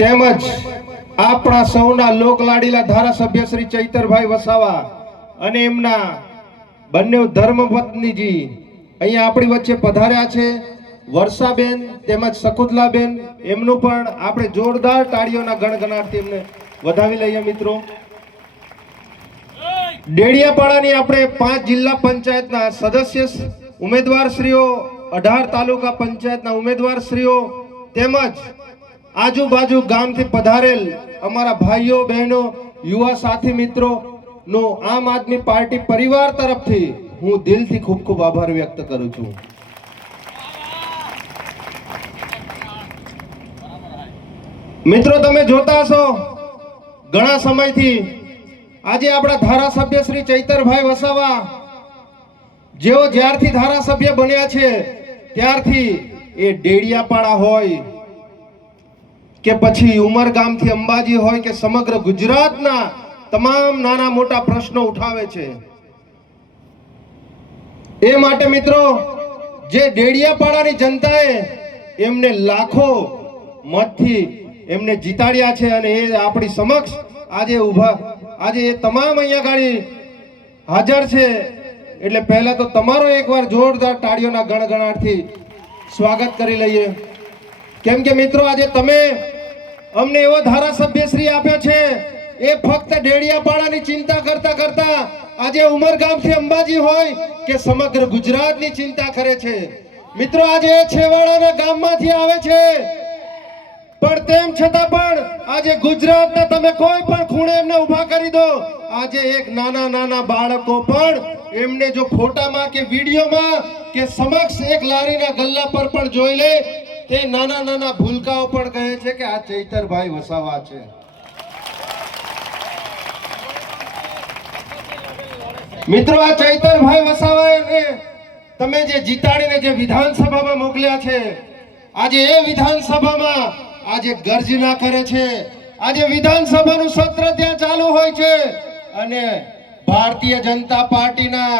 તેમજ આપણા સૌના લોકલાડીલા ધારાસભ્ય શ્રી ચૈતરભાઈ વસાવા અને એમના બંને ધર્મપત્નીજી અહીંયા આપણી વચ્ચે પધાર્યા છે. વર્ષાબેન તેમજ શકુંતલાબેન, એમનું પણ આપણે જોરદાર તાળીઓના ગણગણાટથી એમને વધાવી લઈએ. મિત્રો, ડેડિયાપાડાની આપણે 5 જિલ્લા પંચાયતના સદસ્ય ઉમેદવારશ્રીઓ, 18 તાલુકા પંચાયતના ઉમેદવારશ્રીઓ તેમજ આજુબાજુ ગામથી પધારેલ અમારા ભાઈઓ બહેનો યુવા સાથી મિત્રો નો આમ આદમી પાર્ટી પરિવાર તરફથી હું દિલથી ખૂબ ખૂબ આભાર વ્યક્ત કરું છું. મિત્રો, તમે જોતા હશો ઘણા સમયથી આજે આપણા ધારાસભ્ય શ્રી ચૈતરભાઈ વસાવા જેઓ જ્યારથી ધારાસભ્ય બન્યા છે ત્યારથી એ ડેડિયાપાડા હોય કે પછી ઉમરગામથી અંબાજી હોય કે સમગ્ર ગુજરાતના તમામ નાના મોટા પ્રશ્નો ઉઠાવે છે. એ માટે મિત્રો, જે ડેડિયાપાડાની જનતાએ એમને લાખો મતથી એમને જીતાડ્યા છે અને એ આપણી સમક્ષ આજે એ તમામ અહીંયા ગાડી હાજર છે. એટલે પહેલા તો તમારો એકવાર જોરદાર તાળીઓના ગણગણાટથી સ્વાગત કરી લઈએ. કેમ કે મિત્રો, આજે તમે અમને એવો ધારાસભ્ય શ્રી આપ્યો છે એ ફક્ત ડેડિયાપાડાની ચિંતા કરતા કરતા આજે ઉમરગામથી અંબાજી હોય કે સમગ્ર ગુજરાતની ચિંતા કરે છે. મિત્રો, આજે એ છેવાડાના ગામમાંથી આવે છે, પણ તેમ છતાં પણ આજે ગુજરાતના તમે કોઈ પણ ખૂણે એમને ઊભા કરી દો, આજે એક નાના નાના બાળકો પણ એમને જો ફોટામાં કે વિડીયોમાં કે સમક્ષ એક લારીના ગલ્લા પર પણ જોઈ લે, તે નાના નાના ભૂલકાઓ પણ કહે છે કે આ ચૈતરભાઈ વસાવા છે. મિત્રો, આ ચૈતરભાઈ વસાવાને તમે જે જીતાડીને જે વિધાનસભામાં મોકલ્યા છે, આજે એ વિધાનસભામાં આજે ગર્જના કરે છે. આજે વિધાનસભાનું સત્ર ત્યાં ચાલુ હોય છે અને ભારતીય જનતા પાર્ટીના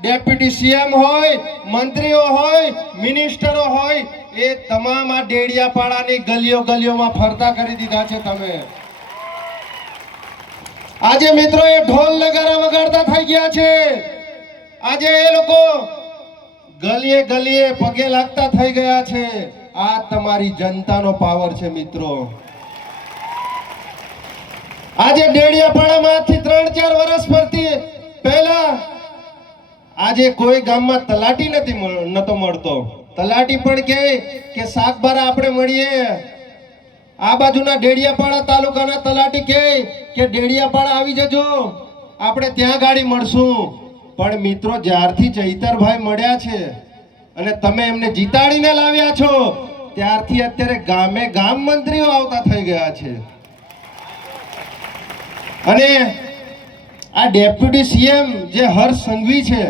ડેપ્યુટી સીએમ હોય, મંત્રીઓ હોય, મિનિસ્ટરો હોય, એ તમામ આ ડેડિયાપાડાની ગલીઓ ગલીઓમાં ફરતા કરી દીધા છે તમે. આજે મિત્રો એ ઢોલ નગારા વગાડતા થઈ ગયા છે. આજે એ લોકો ગલીએ ગલીએ પગે લાગતા થઈ ગયા છે. આ તમારી જનતાનો પાવર છે. મિત્રો, આજે ડેડિયાપાડામાંથી 3-4 વર્ષ પરથી પહેલા આજે કોઈ ગામમાં તલાટી નતો મળતો. તલાટી પણ કે શાકબારા આપણે મળીએ. આ બાજુના ડેડિયાપાડા તાલુકાના તલાટી કે ડેડિયાપાડા આવી જજો, આપણે ત્યાં ગાડી મળશું. પણ મિત્રો, જ્યારથી ચૈતરભાઈ મળ્યા છે અને તમે એમને જીતાડીને લાવ્યા છો ત્યારથી અત્યારે ગામે ગામ મંત્રીઓ આવતા થઈ ગયા છે. અને આ ડેપ્યુટી સીએમ જે હર્ષ સંઘવી છે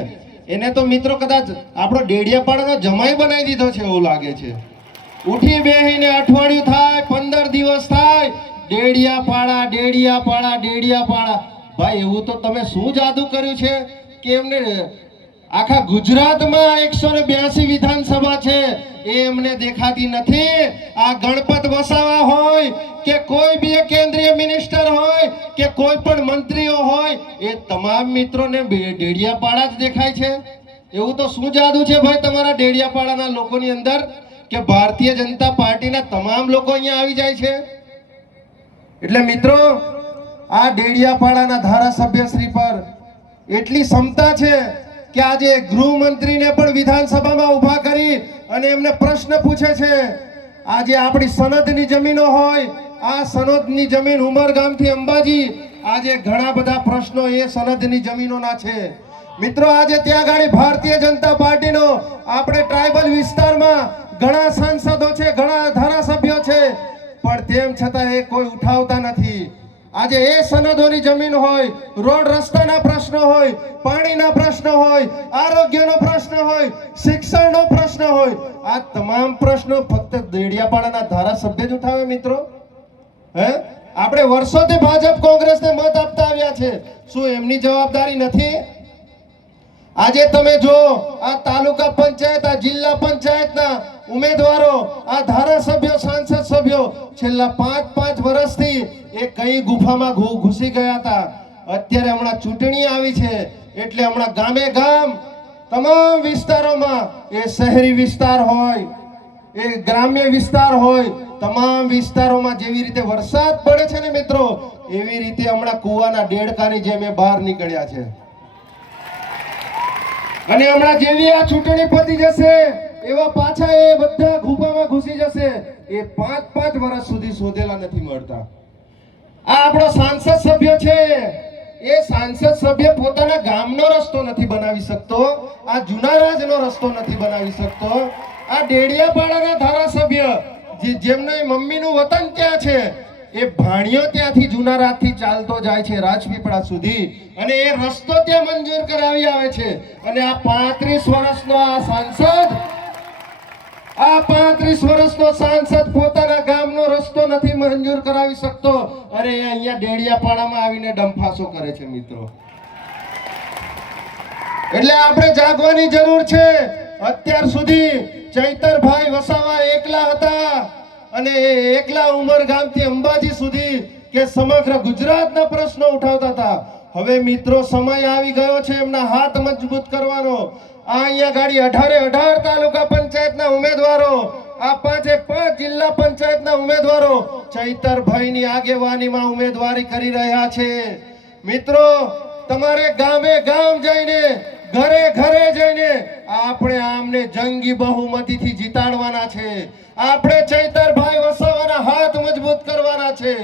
એને તો મિત્રો કદાચ આપણો ડેડિયાપાડાનો જમાઈ બનાવી દીધો છે એવું લાગે છે. ઉઠી બેહીને અઠવાડિયું થાય, 15 દિવસ થાય, ડેડિયાપાડા ડેડિયાપાડા ડેડિયાપાડા. ભાઈ, એવું તો તમે શું જાદુ કર્યું છે કે એમને આખા ગુજરાતમાં 182 વિધાનસભા છે એ એમને દેખાતી નથી? આ ગણપત વસાવા હોય કે કોઈ બી કેન્દ્રીય મિનિસ્ટર હોય કે કોઈ પણ મંત્રીઓ હોય, એ તમામ મિત્રોને ડેડિયાપાડા જ દેખાય છે. એવું તો શું જાદુ છે ભાઈ તમારા ડેડિયાપાડાના લોકોની અંદર કે ભારતીય જનતા પાર્ટીના તમામ લોકો અહીંયા આવી જાય છે? એટલે મિત્રો, આ ડેડિયાપાડાના ધારાસભ્ય શ્રી પર એટલી ક્ષમતા છે કે આજે ગૃહમંત્રીને પણ વિધાનસભામાં ઊભા કરી અને એમને પ્રશ્ન પૂછે છે. આજે આપણી સનદની જમીનો હોય, આ સનદની જમીન ઉમરગામથી અંબાજી, આજે ઘણા બધા પ્રશ્નો એ સનદની જમીનોના છે. મિત્રો, આજે ત્યાં ગાડી ભારતીય જનતા પાર્ટીનો આપણે ટ્રાઇબલ વિસ્તારમાં ઘણા સાંસદો છે, ઘણા ધારાસભ્યો છે, પણ તેમ છતાં એ કોઈ ઉઠાવતા નથી. આજે એ સનદોની જમીન હોય, રોડ રસ્તાના પ્રશ્નો હોય, પાણીના પ્રશ્ન હોય, આરોગ્યનો પ્રશ્ન હોય, શિક્ષણનો પ્રશ્ન હોય, આ તમામ પ્રશ્નો ફક્ત ડેડિયાપાડાના ધારાસભ્ય જ ઉઠાવે. મિત્રો, આપણે વર્ષોથી ભાજપ કોંગ્રેસને મત આપતા આવ્યા છે, શું એમની જવાબદારી નથી? આજે તમે જો આ તાલુકા પંચાયત, આ જિલ્લા પંચાયતના ઉમેદવારો, આ ધારાસભ્યો, સાંસદ સભ્યો છેલ્લા 5 વર્ષથી એ કઈ ગુફામાં ઘૂસી ગયા હતા. અત્યારે હમણાં ચૂંટણી આવી છે એટલે હમણાં ગામે ગામ તમામ વિસ્તારોમાં, એ શહેરી વિસ્તાર હોય, એ ગ્રામ્ય વિસ્તાર હોય, તમામ વિસ્તારોમાં જેવી રીતે વરસાદ પડે છે ને મિત્રો, એવી રીતે હમણાં કુવાના દેડકાની જેમ એ બહાર નીકળ્યા છે. અને હમણાં જેવી આ ચૂંટણી પતી જશે એવા પાછા એ બધા ગુફામાં ઘૂસી જશે. એ 5 વર્ષ સુધી શોધેલા નથી મળતા. આ આપણો સાંસદ સભ્ય છે, એ સાંસદ સભ્ય પોતાના ગામનો રસ્તો નથી બનાવી શકતો, આ જુનારાજનો રસ્તો નથી બનાવી શકતો. આ ડેડિયાપાડાના ધારાસભ્ય જેમની મમ્મીનું વતન ત્યાં છે, એ ભાણિયો ત્યાંથી જુનારાજથી ચાલતો જાય છે રાજપીપળા સુધી, અને એ રસ્તો ત્યાં મંજૂર કરાવી આવે છે. અને આ 35 વર્ષનો આ સાંસદ, આ 35 વર્ષનો સાંસદ પોતાના ગામનો રસ્તો નથી મંજૂર કરાવી શકતો, અને એ અહીંયા ડેડિયાપાડામાં આવીને ડંફાસો કરે છે મિત્રો. એટલે આપણે જાગવાની જરૂર છે. અત્યાર સુધી ચૈતરભાઈ વસાવા એકલા હતા, અને એકલા ઉમરગામથી અંબાજી સુધી કે સમગ્ર ગુજરાતના પ્રશ્નો ઉઠાવતા હતા. હવે મિત્રો સમય આવી ગયો છે એમના હાથ મજબૂત કરવાનો. આ અહીંયા ગાડી 18 તાલુકા પંચાયતના ઉમેદવારો, આ 5 જિલ્લા પંચાયતના ઉમેદવારો ચૈતરભાઈની આગેવાનીમાં ઉમેદવારી કરી રહ્યા છે. મિત્રો તમારે ગામે ગામ જઈને, ઘરે ઘરે જઈને આપણે આમને જંગી બહુમતીથી જીતાડવાના છે. આપણે ચૈતરભાઈ વસાવાના હાથ મજબૂત કરવાના છે.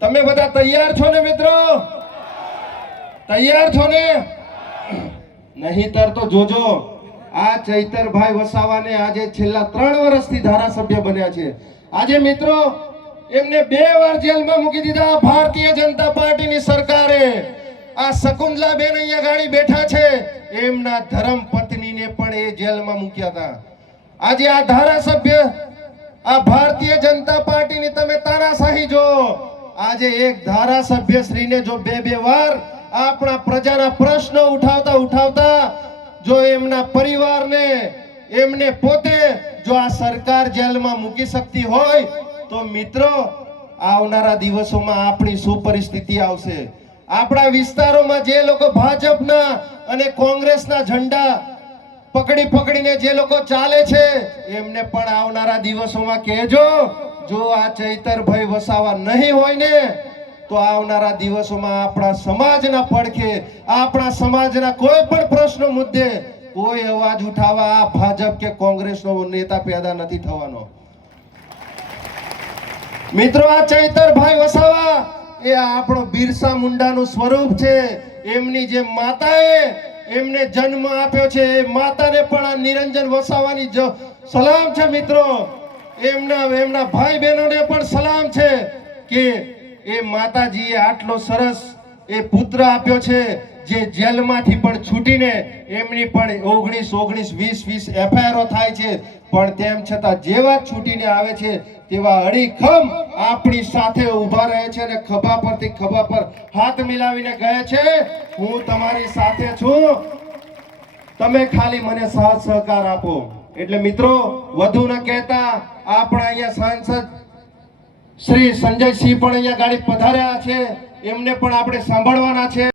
તમે બધા તૈયાર છો ને મિત્રો? તૈયાર છો ને? નહીતર તો જોજો, આ ચૈતરભાઈ વસાવાને આજે છેલ્લા 3 વર્ષથી ધારાસભ્ય બન્યા છે. આજે મિત્રો એમને 2 વાર જેલમાં મૂકી દીધા ભારતીય જનતા પાર્ટીની સરકારે. આ શકુંતલાબેન અહીંયા ગાડી બેઠા છે, એમના ધર્મ પત્નીને પણ એ જેલમાં મૂક્યા હતા. આજે આ ધારાસભ્ય, આ ભારતીય જનતા પાર્ટીની તમે તાનાશાહી જો. આજે એક ધારાસભ્ય શ્રીને જો 2 વાર આપણા પ્રજાના પ્રશ્નો ઉઠાવતા જો એમના પરિવારને, એમને પોતે જો આ સરકાર જેલમાં મૂકી શકતી હોય, તો મિત્રો આવનારા દિવસોમાં આપણી શું પરિસ્થિતિ આવશે? આપણા વિસ્તારોમાં જે લોકો ભાજપના અને કોંગ્રેસના ઝંડા પકડીને જે લોકો ચાલે છે, એમને પણ આવનારા દિવસોમાં કહેજો, જો આ ચૈતરભાઈ વસાવા નહીં હોય ને, તો આવનારા દિવસોમાં આપણા સમાજના પડખે, આપણા સમાજના કોઈ પણ પ્રશ્ન મુદ્દે કોઈ અવાજ ઉઠાવવા આ ભાજપ કે કોંગ્રેસનો નેતા પેદા નથી થવાનો. મિત્રો આ ચૈતરભાઈ વસાવા એ આપણો બિરસા મુંડાનું સ્વરૂપ છે. એમની જે માતાએ એમને જન્મ આપ્યો છે, એ માતાને પણ આ નિરંજન વસાવાની સલામ છે મિત્રો. એમના ભાઈ બહેનોને પણ સલામ છે કે એ માતાજીએ આટલો સરસ એ પુત્ર આપ્યો છે, જે જેલમાંથી પણ છૂટીને એમની પણ 19 20 એફઆઈઆર થાય છે, પણ તેમ છતાં જેવા છૂટીને આવે છે તેવા અડીખમ આપણી સાથે ઊભા રહે છે અને ખભા પરથી ખભા પર હાથ મિલાવીને કહે છે, હું તમારી સાથે છું, તમે ખાલી મને સાથ સહકાર આપો. એટલે મિત્રો વધુ ન કહેતા આપણા અહીંયા સાંસદ શ્રી સંજયસિંહ પણ અહીંયા ગાડી પધાર્યા છે, એમને પણ આપણે સાંભળવાના છે.